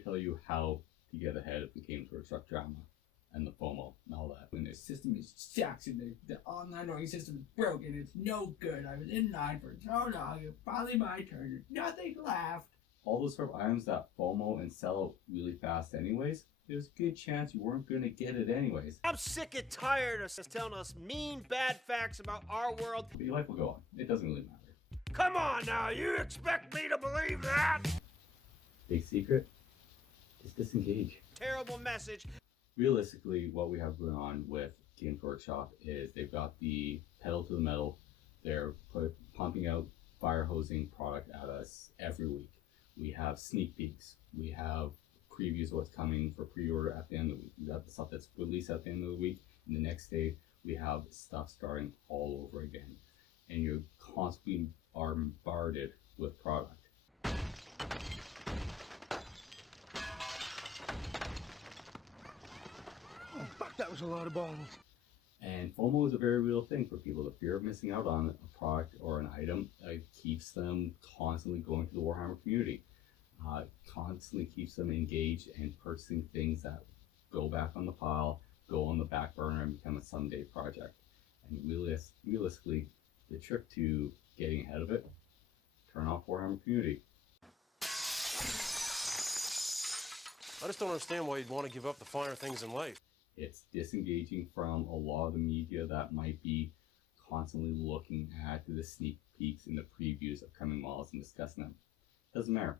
me tell you how to get ahead of the Games Workshop drama and the FOMO and all that. When their system is sucks and the online ordering system is broken, it's no good. I was in line for so long, it's finally my turn, there's nothing left. All those sort of items that FOMO and sell out really fast anyways, there's a good chance you weren't going to get it anyways. I'm sick and tired of telling us mean, bad facts about our world. But your life will go on. It doesn't really matter. Come on now, you expect me to believe that? Big secret? Just disengage. Terrible message. Realistically, what we have going on with Games Workshop is they've got the pedal to the metal. They're pumping out fire hosing product at us every week. We have sneak peeks. We have previews of what's coming for pre-order at the end of the week. We got the stuff that's released at the end of the week, and the next day we have stuff starting all over again. And you're constantly bombarded with product. Oh, fuck, that was a lot of balls. And FOMO is a very real thing for people. The fear of missing out on a product or an item keeps them constantly going to the Warhammer community. Constantly keeps them engaged and purchasing things that go back on the pile, go on the back burner, and become a someday project. And realistically, the trick to getting ahead of it, turn off Warhammer community. I just don't understand why you'd want to give up the finer things in life. It's disengaging from a lot of the media that might be constantly looking at the sneak peeks and the previews of coming models and discussing them. Doesn't matter.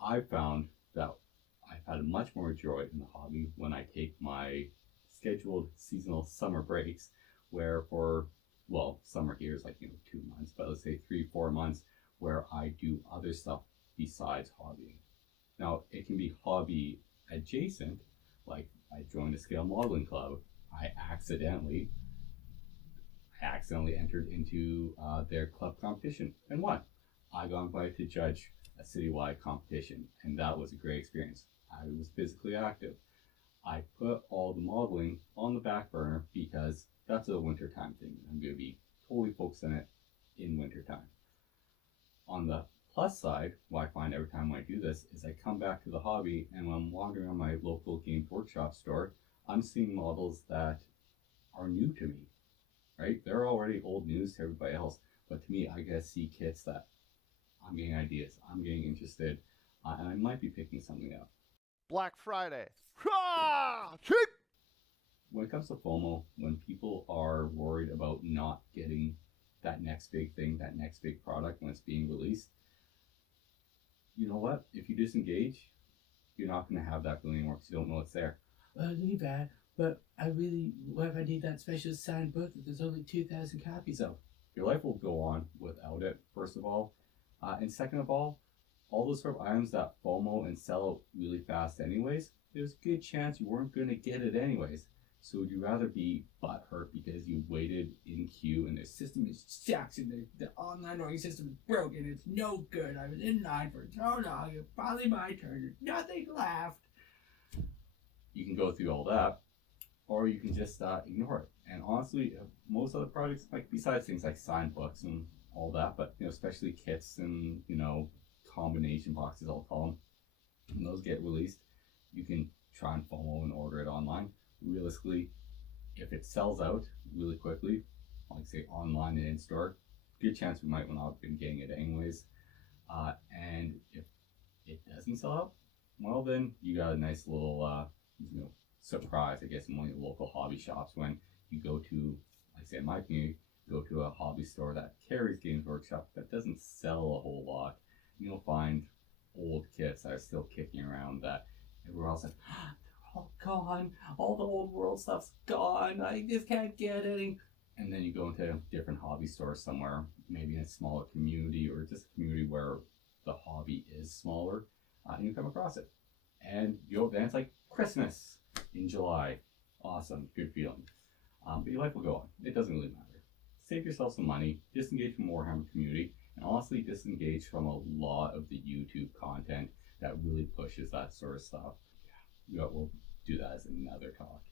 I found that I've had much more joy in the hobby when I take my scheduled seasonal summer breaks, where for, well, summer here is like, 2 months, but let's say 3-4 months where I do other stuff besides hobbying. Now, it can be hobby adjacent, like I joined a scale modeling club. I accidentally entered into their club competition and won. I got invited to judge a citywide competition, and that was a great experience. I was physically active. I put all the modeling on the back burner because that's a wintertime thing. I'm going to be totally focused on it in wintertime. On the plus side, what I find every time I do this is I come back to the hobby, and when I'm wandering around my local Games Workshop store, I'm seeing models that are new to me, right? They're already old news to everybody else, but to me, I get to see kits that I'm getting ideas, I'm getting interested, and I might be picking something up. Black Friday. When it comes to FOMO, when people are worried about not getting that next big thing, that next big product when it's being released, you know what? If you disengage, you're not going to have that feeling anymore because you don't know it's there. Well, it's really bad, but what if I need that special signed book that there's only 2,000 copies of? Your life will go on without it, first of all. And second of all those sort of items that FOMO and sell out really fast anyways, there's a good chance you weren't going to get it anyways. So would you rather be butthurt because you waited in queue and their system is sucks and the online ordering system is broken, it's no good. I was in line for so long, it's finally my turn, there's nothing left. You can go through all that, or you can just ignore it. And honestly, most other products, like besides things like signed books and all that, but especially kits and combination boxes, I'll call them, when those get released, you can try and FOMO and order it online. Realistically, if it sells out really quickly, like say online and in store, good chance we might not have been getting it anyways. And if it doesn't sell out, well then you got a nice little surprise, I guess, in one of your local hobby shops when you go to, like say in my community, go to a hobby store that carries Games Workshop that doesn't sell a whole lot. You'll find old kits that are still kicking around that everyone else like, they're all gone, all the old world stuff's gone, I just can't get any. And then you go into a different hobby store somewhere, maybe in a smaller community or just a community where the hobby is smaller, and you come across it. And then it's like Christmas in July. Awesome, good feeling. But your life will go on. It doesn't really matter. Save yourself some money, disengage from Warhammer community, and honestly disengage from a lot of the YouTube content that really pushes that sort of stuff. Yeah, we'll do that as another talk.